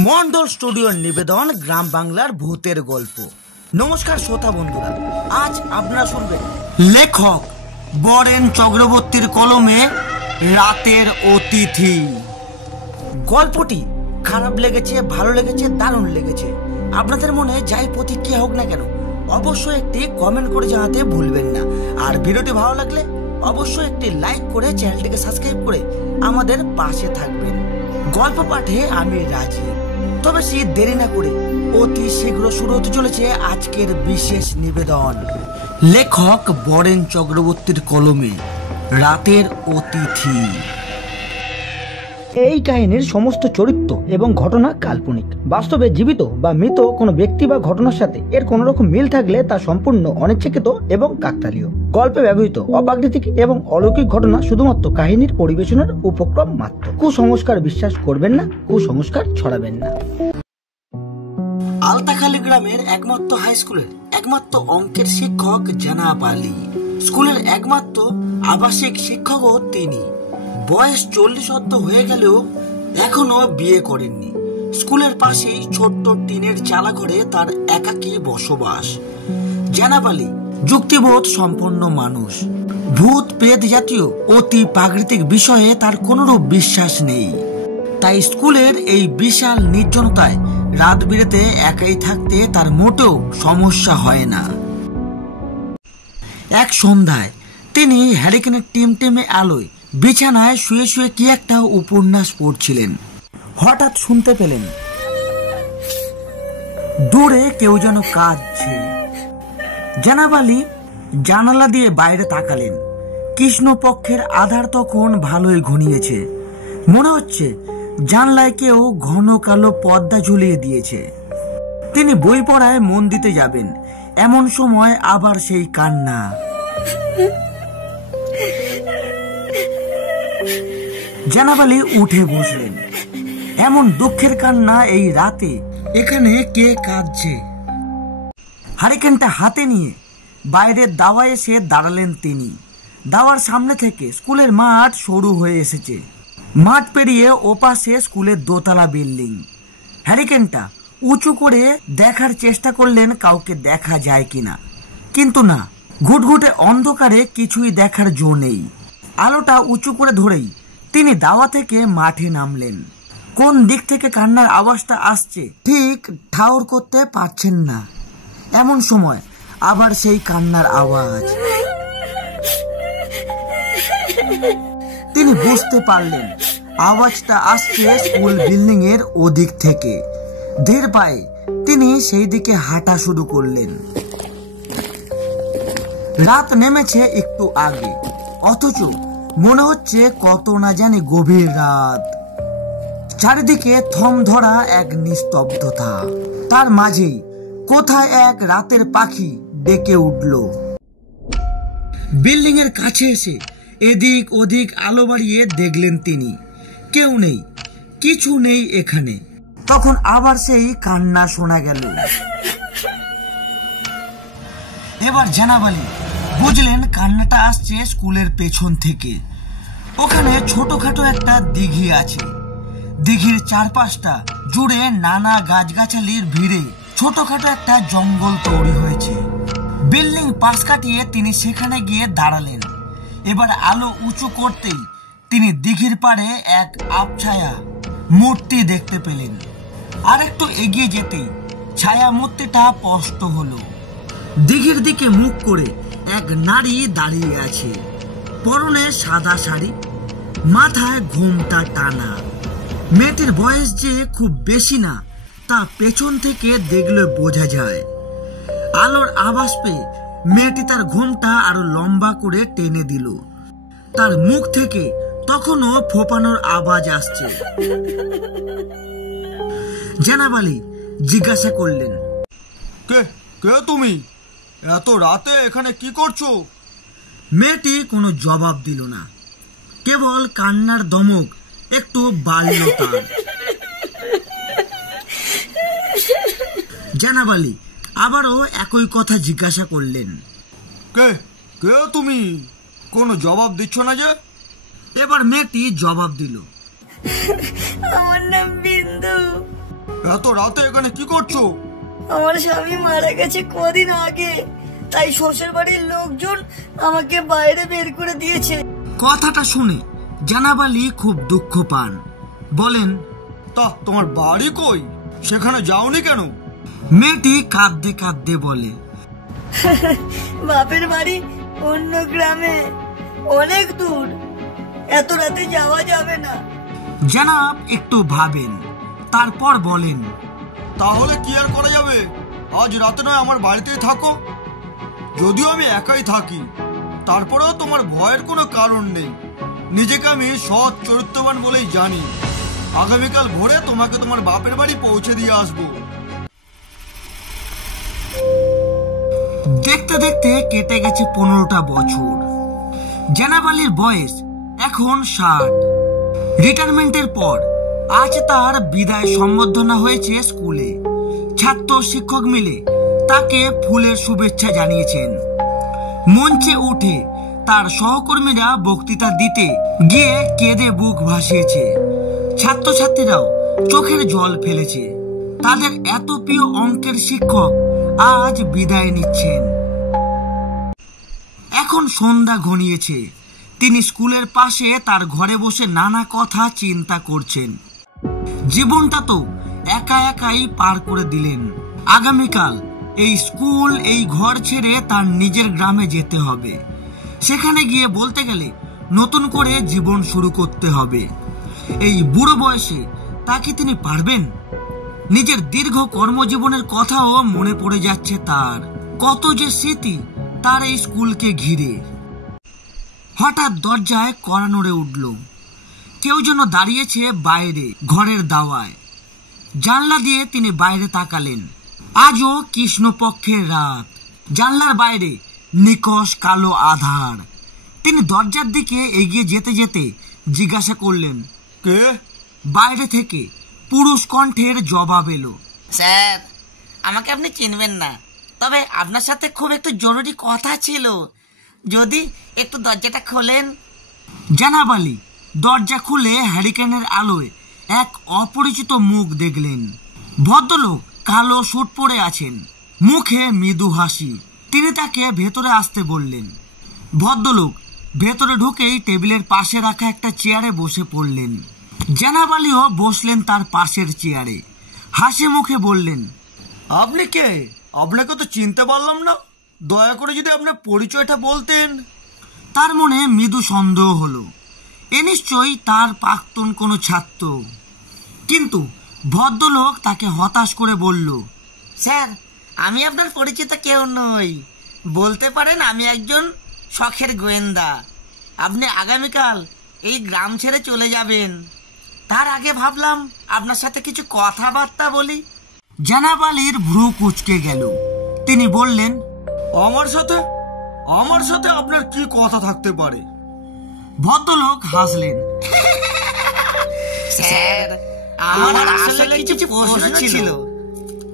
মন্ডল স্টুডিওর নিবেদন গ্রাম বাংলার ভূতের গল্প। নমস্কার শ্রোতা বন্ধুরা, আজ আপনারা শুনবেন লেখক বরেন চক্রবর্তীর কলমে রাতের অতিথি। গল্পটি খারাপ লেগেছে, ভালো লেগেছে, দারুণ লেগেছে, আপনাদের মনে যাই প্রতিক্রিয়া হোক না কেন অবশ্যই একটি কমেন্ট করে জানাতে ভুলবেন না। আর ভিডিওটি ভালো লাগলে অবশ্যই একটি লাইক করে চ্যানেলটিকে সাবস্ক্রাইব করে আমাদের পাশে থাকবেন। গল্প পাঠে আমি রাজি, তবে সে দেরি না করে অতি শীঘ্র শুরু হতে চলেছে আজকের বিশেষ নিবেদন। লেখক বরেন চক্রবর্তীর কলমে রাতের অতিথি। এই কাহিনীর সমস্ত চরিত্র এবং ঘটনা কাল্পনিক। বাস্তবে জীবিত বা মৃত কোনো ব্যক্তি বা ঘটনার সাথে এর কোন রকম মিল থাকলে তা সম্পূর্ণ অনিচ্ছাকৃত এবং কাকতালীয়। গল্পে ব্যবহৃত অপ্রাকৃতিক এবং অলৌকিক ঘটনা শুধুমাত্র কাহিনীর পরিবেশনের উপক্রম মাত্র। কুসংস্কার বিশ্বাস করবেন না, কুসংস্কার ছড়াবেন না। আলতাখালী গ্রামের একমাত্র হাই স্কুলের একমাত্র অঙ্কের শিক্ষক জানাব আলী, স্কুলের একমাত্র আবাসিক শিক্ষকও তিনি। বয়স 40 হয়ে গেলেও এখনো বিয়ে করেননি। স্কুলের পাশেই ছোট্ট টিনের চালা ঘরে তার একাকী বসবাস। জানাব আলী যুক্তিবোধ সম্পন্ন মানুষ। ভূত প্রেত জাতীয় অতি প্রাকৃতিক বিষয়ে তার কোনরূপ বিশ্বাস নেই। তাই স্কুলের এই বিশাল নির্জনতায় রাত বিরেতে একাই থাকতে তার মোটেও সমস্যা হয় না। এক সন্ধ্যায় তিনি হ্যারিকেনের টিমটিমে আলোয় বিছানায় শুয়ে শুয়ে কি একটা উপন্যাস পড়ছিলেন। হঠাৎ শুনতে পেলেন দূরে কেউ যেন কাঁদছে। জানাব আলী জানালা দিয়ে বাইরে তাকালেন। কৃষ্ণপক্ষের আধার তখন ভালোই ঘনিয়েছে। মনে হচ্ছে জানলায় কেউ ঘন কালো পর্দা ঝুলিয়ে দিয়েছে। তিনি বই পড়ায় মন দিতে যাবেন, এমন সময় আবার সেই কান্না। জানাব আলী উঠে বসলেন। এমন দুঃখের কান্না এই রাতে, এখানে কে কাঁদছে? হারিকেনটা হাতে নিয়ে বাইরের দাওয়ায় এসে দাঁড়ালেন তিনি। দাওয়ার সামনে থেকে স্কুলের মাঠ শুরু হয়ে এসেছে। মাঠ পেরিয়ে ওপাশে স্কুলের দোতলা বিল্ডিং। হ্যারিকেনটা উঁচু করে দেখার চেষ্টা করলেন কাউকে দেখা যায় কিনা, কিন্তু না, ঘুটঘুটে অন্ধকারে কিছুই দেখার জো নেই। আলোটা উঁচু করে ধরেই তিনি দাওয়া থেকে মাঠে নামলেন। কোন দিক থেকে কান্নার আওয়াজটা আসছে ঠিক ঠাউর করতে পারছেন না। এমন সময় আবার সেই কান্নার আওয়াজ। তিনি বুঝতে পারলেন আওয়াজটা আসছে স্কুল বিল্ডিং এর ওদিক থেকে। ধীর পায়ে তিনি সেই দিকে হাঁটা শুরু করলেন। রাত নেমেছে একটু আগে, অথচ মনে হচ্ছে কত না জানি গভীর রাত। চারিদিকে থম ধরা এক নিস্তব্ধতা। তার মাঝেই কোথায় এক রাতের পাখি ডেকে উঠল। বিল্ডিং এর কাছে এসে এদিক ওদিক আলো বাড়িয়ে দেখলেন তিনি, কেউ নেই, কিছু নেই এখানে। তখন আবার সেই কান্না শোনা গেল। এবার জানাব আলী বুঝলেন কান্নাটা আসছে স্কুলের পেছন থেকে। ওখানে ছোটখাটো একটা দিঘি আছে। দিঘির চারপাশটা জুড়ে নানা গাছগাছালির ভিড়ে ছোটখাটো একটা জঙ্গল তৈরি হয়েছে। বিল্ডিং পাশ কাটিয়ে তিনি সেখানে গিয়ে দাঁড়ালেন। এবার আলো উঁচু করতেই তিনি দিঘির পাড়ে এক আবছায়া মূর্তি দেখতে পেলেন। আর একটু এগিয়ে যেতেই ছায়া মূর্তিটা স্পষ্ট হলো। দিঘির দিকে মুখ করে এক নারী দাঁড়িয়ে আছে। পরনে সাদা শাড়ি, মাথায় ঘোমটা টানা। মেয়েটির বয়স যে খুব বেশি না তা পেছন থেকে দেখলে বোঝা যায়। আলোর আভাস পেয়ে মেয়েটি তার ঘোমটা আরো লম্বা করে টেনে দিল। তার মুখ থেকে তখনও ফোপানোর আওয়াজ আসছে। জানাব আলী জিজ্ঞাসা করলেন, কে কে তুমি? এত রাতে এখানে কি করছো? মেয়েটি কোনো জবাব দিল না, কেবল কান্নার দমক একটু বাড়ল তার। জানাব আলী আবারও একই কথা জিজ্ঞাসা করলেন, কে কে তুমি? কোনো জবাব দিচ্ছ না যে? এবার মেয়েটি জবাব দিল, আমার নাম বিন্দু। এত রাতে এখানে কি করছো? আমার স্বামী মারা গেছে কদিন আগে, তাই শ্বশুর বাড়ির লোকজন আমাকে বাইরে বের করে দিয়েছে। কথাটা শুনে জানাব আলী খুব দুঃখ পান। বলেন, তা তোমার বাড়ি কই? সেখানে যাওনি কেন? মেয়েটি কাঁদতে কাঁদতে বলে, বাপের বাড়ি অন্য গ্রামে, অনেক দূর, এত রাতে যাওয়া যাবে না। জানাব একটু ভাবেন, তারপর বলেন, তাহলে কি আর করা যাবে? আজ রাতে নয় আমার বাড়িতেই থাকো। যদিও আমি একাই থাকি, তারপরেও তোমার ভয়ের কোনো কারণ নেই। নিজেকে আমি সৎ চরিত্রবান বলেই জানি। আগামীকাল ভোরে তোমাকে তোমার বাপের বাড়ি পৌঁছে দিয়ে আসবো। দেখতে দেখতে কেটে গেছে 15টা বছর। জানাব আলীর বয়স এখন 60। রিটায়ারমেন্টের পর আজ তার বিদায় সম্বর্ধনা হয়েছে স্কুলে। ছাত্র শিক্ষক মিলে তাকে ফুলের শুভেচ্ছা জানিয়েছেন। মঞ্চে উঠে তার সহকর্মীরা বক্তৃতা দিতে গিয়ে কেঁদে বুক ভাসিয়েছে। ছাত্রছাত্রীরাও চোখের জল ফেলেছে। তাদের এত প্রিয় অঙ্কের শিক্ষক আজ বিদায় নিচ্ছেন। এখন সন্ধ্যা ঘনিয়েছে। তিনি স্কুলের পাশে তার ঘরে বসে নানা কথা চিন্তা করছেন। জীবনটা তো একা একাই পার করে দিলেন। আগামীকাল এই স্কুল, এই ঘর ছেড়ে তার নিজের গ্রামে যেতে হবে। সেখানে গিয়ে বলতে গেলে নতুন করে জীবন শুরু করতে হবে। এই বুড়ো বয়সে তা কি তিনি পারবেন? নিজের দীর্ঘ কর্মজীবনের কথাও মনে পড়ে যাচ্ছে তার। কত যে স্মৃতি তার এই স্কুলকে ঘিরে। হঠাৎ দরজায় কড়া নড়ে উঠল। কেউ যেন দাঁড়িয়েছে বাইরে ঘরের দাওয়ায়। জানলা দিয়ে তিনি বাইরে তাকালেন। আজও কৃষ্ণপক্ষের রাত। জানলার বাইরে নিকষ কালো আধার। তিনি দরজার দিকে এগিয়ে যেতে যেতে জিজ্ঞাসা করলেন, কে? বাইরে থেকে পুরুষ কণ্ঠের জবাব এলো, স্যার, আমাকে আপনি চিনবেন না, তবে আপনার সাথে খুব একটু জরুরি কথা ছিল, যদি একটু দরজাটা খোলেন। জানাব আলী দরজা খুলে হ্যারিকেনের আলোয় এক অপরিচিত মুখ দেখলেন। ভদ্রলোক কালো স্যুট পরে আছেন, মুখে মৃদু হাসি। তিনি তাকে ভেতরে আসতে বললেন। ভদ্রলোক ভেতরে ঢুকেই টেবিলের পাশে রাখা একটা চেয়ারে বসে পড়লেন। জানাব আলীও বসলেন তার পাশের চেয়ারে। হাসি মুখে বললেন, আপনি কে? আপনাকে তো চিনতে পারলাম না। দয়া করে যদি আপনার পরিচয়টা বলতেন। তার মনে মৃদু সন্দেহ হলো, এ নিশ্চয়ই তার প্রাক্তন কোনো ছাত্র। কিন্তু ভদ্রলোক তাকে হতাশ করে বলল, স্যার, আমি আপনার পরিচিত কেউ নই, বলতে পারেন আমি একজন শখের গোয়েন্দা। আপনি আগামীকাল এই গ্রাম ছেড়ে চলে যাবেন, তার আগে ভাবলাম আপনার সাথে কিছু কথাবার্তা বলি। জানাব আলীর ভ্রু কুঁচকে গেল। তিনি বললেন, আমার সাথে? আমার সাথে আপনার কি কথা থাকতে পারে? ভদ্রলোক হাসলেন। স্যার, আমার আসলে কিছু প্রশ্ন ছিল।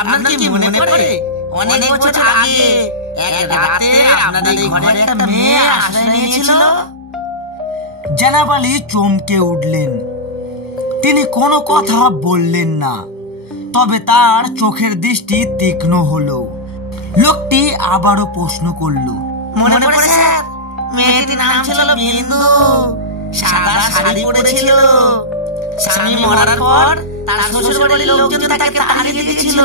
আপনার কি মনে পড়ে অনেক বছর আগে এক রাতে আপনাদের ঘরে একটা মেয়ে আশ্রয় নিয়েছিল? জানাব আলী চমকে উঠলেন। তিনি কোনো কথা বললেন না, তবে তার চোখের দৃষ্টি তীক্ষ্ণ হলো। লোকটি আবারও প্রশ্ন করলো, মনে পড়ে স্যার? মেয়েটির নাম ছিল বিন্দু, সাদা শাড়ি পরেছিল। স্বামী মরার পর তার শ্বশুর বাড়ির লোকজন তাকে তাড়িয়ে দিয়েছিল।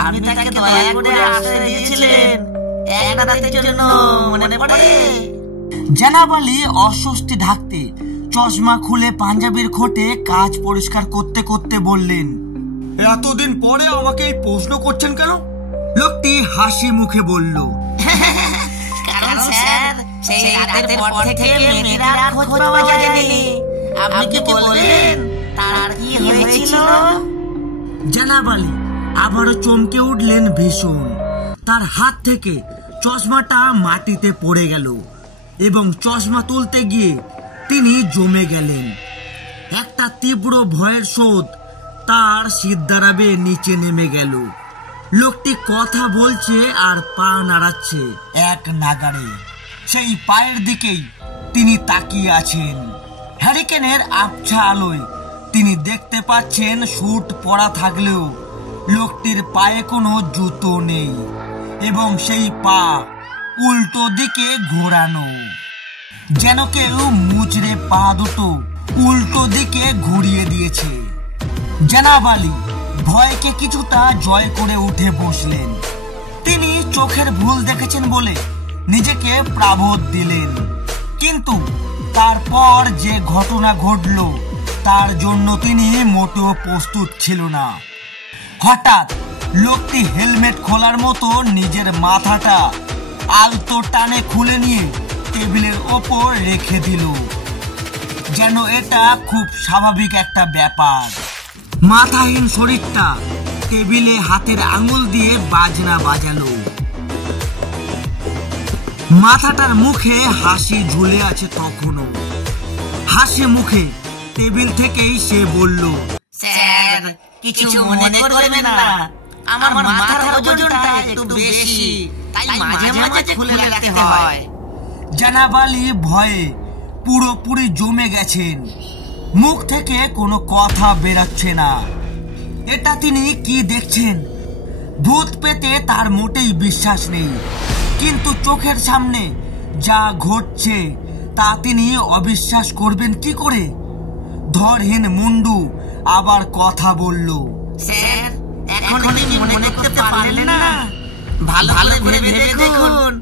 আপনি তাকে দয়া করে আশ্রয় দিয়েছিলেন এক রাতের জন্য, মনে পড়ে? জানাব আলী অস্বস্তি ঢাকতে চশমা খুলে পাঞ্জাবির খোটে কাজ পরিষ্কার করতে করতে বললেন, এতদিন পরে আমাকে এই প্রশ্ন করছেন কেন? লোকটি হাসি মুখে বলল, কারণ স্যার, সেই রাতের পর থেকে মেয়েরা খোঁজ পাওয়া যায়নি। আপনি কি বলবেন তার কি হয়েছিল? জানাব আলী আবারও চমকে উঠলেন ভীষণ। তার হাত থেকে চশমাটা মাটিতে পড়ে গেল এবং চশমা তুলতে গিয়ে তিনি জমে গেলেন। একটা তীব্র ভয়ের স্রোত তার সিদ্ধারা বেয়ে নিচে নেমে গেল। লোকটি কথা বলছে আর পা নাড়াচ্ছে এক নাগাড়ে। সেই পায়ের দিকেই তিনি তাকিয়ে আছেন। হ্যারিকেনের আবছা আলোয় তিনি দেখতে পাচ্ছেন স্যুট পরা থাকলেও লোকটির পায়ে কোনো জুতো নেই এবং সেই পা উল্টো দিকে ঘোরানো, যেন কেউ মুচড়ে পা দুটো উল্টো দিকে ঘুরিয়ে দিয়েছে। জনাব আলী ভয়কে কিছুটা জয় করে উঠে বসলেন। তিনি চোখের ভুল দেখেছেন বলে নিজেকে প্রাবোধ দিলেন, কিন্তু তারপর যে ঘটনা ঘটল তার জন্য তিনি মোটেও প্রস্তুত ছিল না। হঠাৎ লোকটি হেলমেট খোলার মতো নিজের মাথাটা আলতো টানে খুলে নিয়ে টেবিলের ওপর রেখে দিল, যেন এটা খুব স্বাভাবিক একটা ব্যাপার। মাথাহীন শরীরটা টেবিলে হাতের আঙুল দিয়ে বাজনা বাজালো। মাথাটার মুখে হাসি ঝুলে আছে তখনও। হাসি মুখে টেবিল থেকেই সে বলল, স্যার কিছু মনে করবেন না, আমার মাথার ওজনটা একটু বেশি, তাই মাঝে মাঝে খুলে রাখতে হয়। জনাব আলী ভয়ে পুরোপুরি জমে গেছেন। মুখ থেকে কোনো কথা বেরাচ্ছে না। এটা তিনি কি দেখছেন? ভূত পেতে তার মোটেই বিশ্বাস নেই, কিন্তু চোখের সামনে যা ঘটছে তা তিনি অবিশ্বাস করবেন কি করে? ধরহীন মুন্ডু আবার কথা বলল, স্যার এখন মনে করতে পারলেন না? ভালো করে ভেবে দেখুন,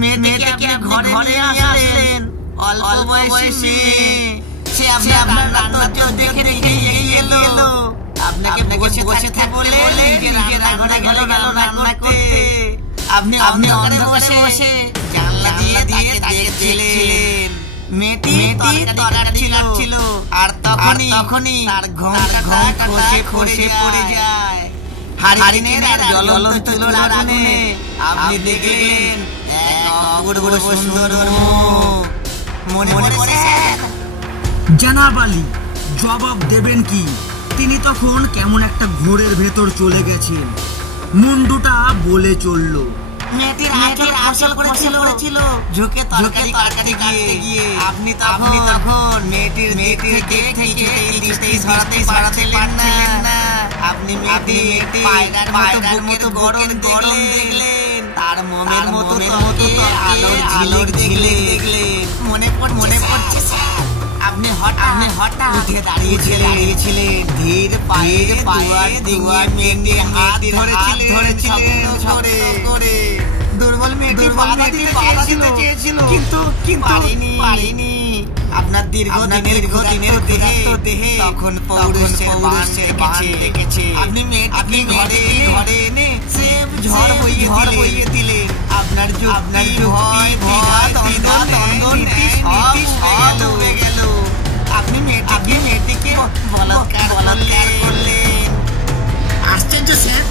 মেয়েকে ঘরে নিয়ে আসলেন, অল্প বয়সী মেয়ে, সে আপনার রান্নার দেখে এলো, আপনাকে বসে থাকতে বলে নিজের রান্নাঘরে গেল রান্না করতে। আপনি বসে বসে জানলা দিয়ে দেখছিলেন। মেয়েটি তরকারি ছিল, আর তখনই তার ঘোমটা খসে পড়ে যায়। হারিনের আর জ্বলন্ত চুলোর আগুনে আপনি দেখলেন এক অপূর্ব সুন্দর মুখ। মনে পড়েছে? জনাব আলী জবাব দেবেন কি? তিনি তখন কেমন একটা ঘোরের ভেতর চলে গেছেন। মুন্ডুটা বলে চলল, মেয়েটির আসল করেছিল ঝুঁকে তরকারি গিয়ে আপনি তখন মেয়েটির দৃষ্টি সরাতে পারছিলেন না। আপনি মেয়েটি পায়গার মতো গরম দেখলেন, তার মনের মতো আলোর ঝিলে দেখলেন। মনে পড়ছে স্যার, আপনি হঠাৎ উঠে দাঁড়িয়েছিলেন, ধীর পায়ে দুয়ার মেয়েকে হাত ধরেছিলেন করে। দুর্বল মেয়েটি বাধা দিতে চেয়েছিল, কিন্তু পারেনি। আপনার দীর্ঘদিনের দেহে তখন পৌরুষের বাণ দেখেছে। আপনি মেয়েটিকে ঘরে এনে সে ঝড় বইয়ে দিলেন। আপনার ভয় সব ডুবে গেল। আপনি মেয়েটিকে বলাৎকার করলেন। আশ্চর্য স্যার,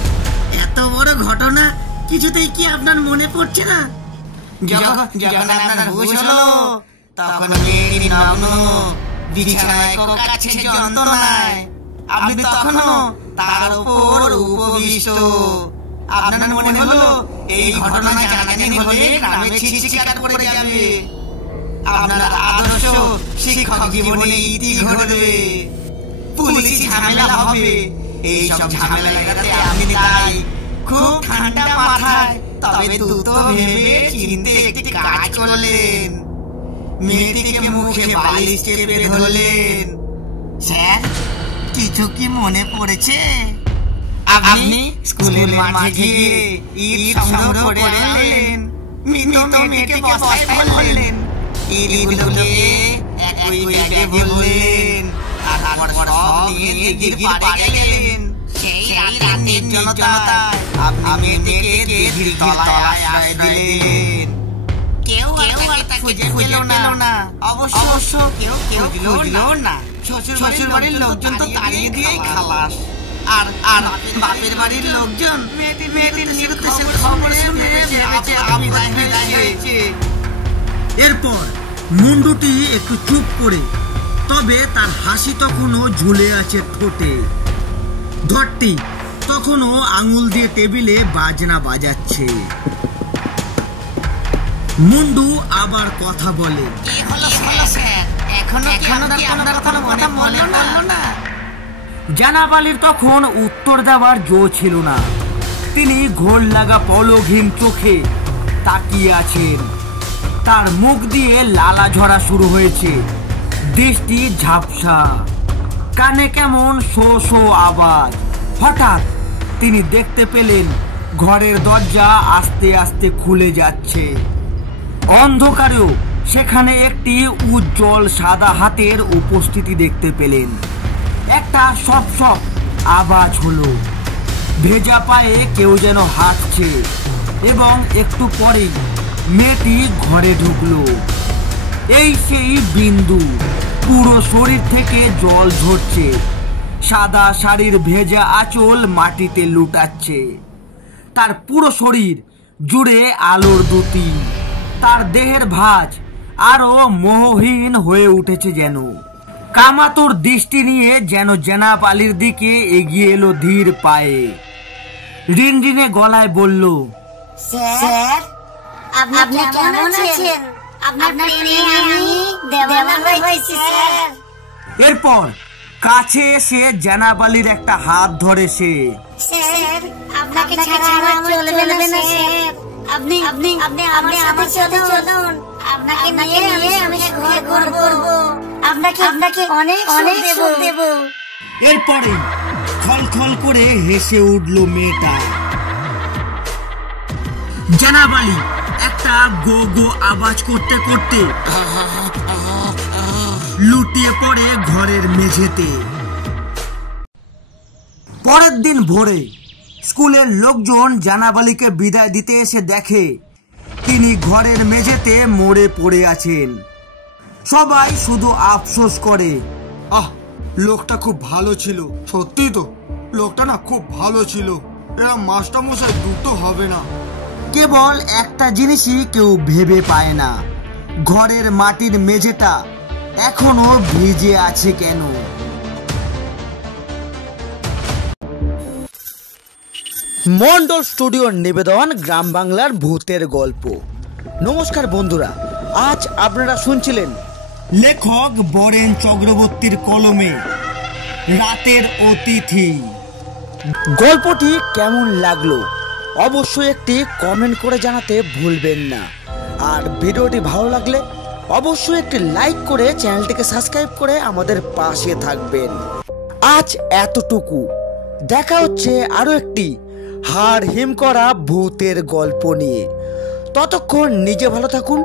এত বড় ঘটনা কিছুতেই কি আপনার মনে পড়ছে না? যখন আপনার হুঁশ হলো তখন মেয়েটি নগ্ন বিছানায় কাছে যন্ত্রণায়, আপনি তখনও তার উপর উপবিষ্ট। আপনার মনে হলো এই ঘটনা জানাজানি হলে গ্রামে ছিচিৎকার করে যাবে, আপনার আদর্শ শিক্ষক জীবনে ইতি ঘটবে, পুলিশি ঝামেলা হবে। এই সব ঝামেলা লাগাতে আপনি তাই খুব ঠান্ডা মাথায় তবে দ্রুত ভেবে চিনতে একটি কাজ করলেন। মেয়েটিকে মুখে বালিশ চেপে ধরলেন। স্যার কিছু কি মনে পড়েছে? আপনি স্কুলের মাঠে গিয়ে ইট সংগ্রহ করে আনলেন, মৃত মেয়েকে বস্তায় ফেললেন, ইটগুলোকে একই ব্যাগে ভরলেন, তারপর সব নিয়ে দিঘির পাড়ে গেলেন। সেই রাতের নির্জনতায় আপনি মেয়েটিকে দিঘির তলায় আশ্রয় দিলেন। কেউ তাকে খুঁজে পেল না। অবশ্য কেউ খুঁজলো না। শ্বশুর বাড়ির লোকজন তো তাড়িয়ে দিয়ে খালাস, আর বাপের বাড়ির লোকজন মেয়েটির নিরুদ্দেশের খবর শুনে ভেবেছে বিদায় হয়েছে। এরপর মুন্ডুটি একটু চুপ করে, তবে তার হাসি তখনও ঝুলে আছে ঠোঁটে। ধরটি তখনও আঙুল দিয়ে টেবিলে বাজনা বাজাচ্ছে। মুন্ডু আবার কথা বলে, কি হলো স্যার? এখনো কি আপনার কোনো কথা মনে পড়লো না? জানাব আলীর তখন উত্তর দেওয়ার জো ছিল না। তিনি ঘোর লাগা পলকহীন চোখে তাকিয়ে আছেন। তার মুখ দিয়ে লালা ঝরা শুরু হয়েছে, দৃষ্টি ঝাপসা, কানে কেমন শো শো আওয়াজ। হঠাৎ তিনি দেখতে পেলেন ঘরের দরজা আস্তে আস্তে খুলে যাচ্ছে। অন্ধকারেও সেখানে একটি উজ্জ্বল সাদা হাতের উপস্থিতি দেখতে পেলেন। একটা সপ সপ আওয়াজ হলো, ভেজা পায়ে কেউ যেন হাঁটছে এবং একটু পরেই মেয়েটি ঘরে ঢুকলো। এই সেই বিন্দু, পুরো শরীর থেকে জল ঝরছে, সাদা শাড়ির ভেজা আঁচল মাটিতে লুটাচ্ছে। তার পুরো শরীর জুড়ে আলোর দ্যুতি, তার দেহের ভাঁজ আরো মোহহীন হয়ে উঠেছে যেন। কামাতুর দৃষ্টি নিয়ে যেন জানাব আলীর দিকে এগিয়ে এলো ধীর পায়ে, রিনরিনে গলায় বলল, স্যার, আপনি কেমন আছেন? আপনার প্রেমে আমি দেওয়ানা হয়েছি স্যার। এরপর কাছে এসে জানাব আলীর একটা হাত ধরে সে, স্যার, আপনাকে ছাড়া আমার চলবে না স্যার। আপনি আমার সাথে চলুন। আপনাকে নিয়ে আমি ঘর করব। আপনাকে অনেক দেব। এরপরে খলখল করে হেসে উঠল মেয়েটা। জানাব আলী একটা গো গো আওয়াজ করতে করতে লুটিয়ে পড়ে ঘরের মেঝেতে। পরের দিন ভোরে স্কুলের লোকজন জানাব আলীকে বিদায় দিতে এসে দেখে তিনি ঘরের মেঝেতে মরে পড়ে আছেন। সবাই শুধু আফসোস করে, লোকটা খুব ভালো ছিল। সত্যি তো, লোকটা না খুব ভালো ছিল। এরা মাস্টারমশাই দুটো হবে না। কেবল একটা জিনিসই কেউ ভেবে পায় না, ঘরের মাটির মেঝেটা এখনো ভিজে আছে কেন। মন্ডল স্টুডিওর নিবেদন গ্রাম বাংলার ভূতের গল্প। নমস্কার বন্ধুরা, আজ আপনারা শুনছিলেন লেখক বরেন চক্রবর্তীর কলমে রাতের অতিথি। গল্পটি কেমন লাগলো অবশ্যই একটি কমেন্ট করে জানাতে ভুলবেন না। আর ভিডিওটি ভালো লাগলে অবশ্যই একটি লাইক করে চ্যানেলটিকে সাবস্ক্রাইব করে আমাদের পাশে থাকবেন। আজ এতটুকু, দেখা হচ্ছে আরো একটি হাড় হিম করা ভূতের গল্প নিয়ে। ততক্ষণ নিজে ভালো থাকুন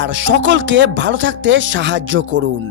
আর সকলকে ভালো থাকতে সাহায্য করুন।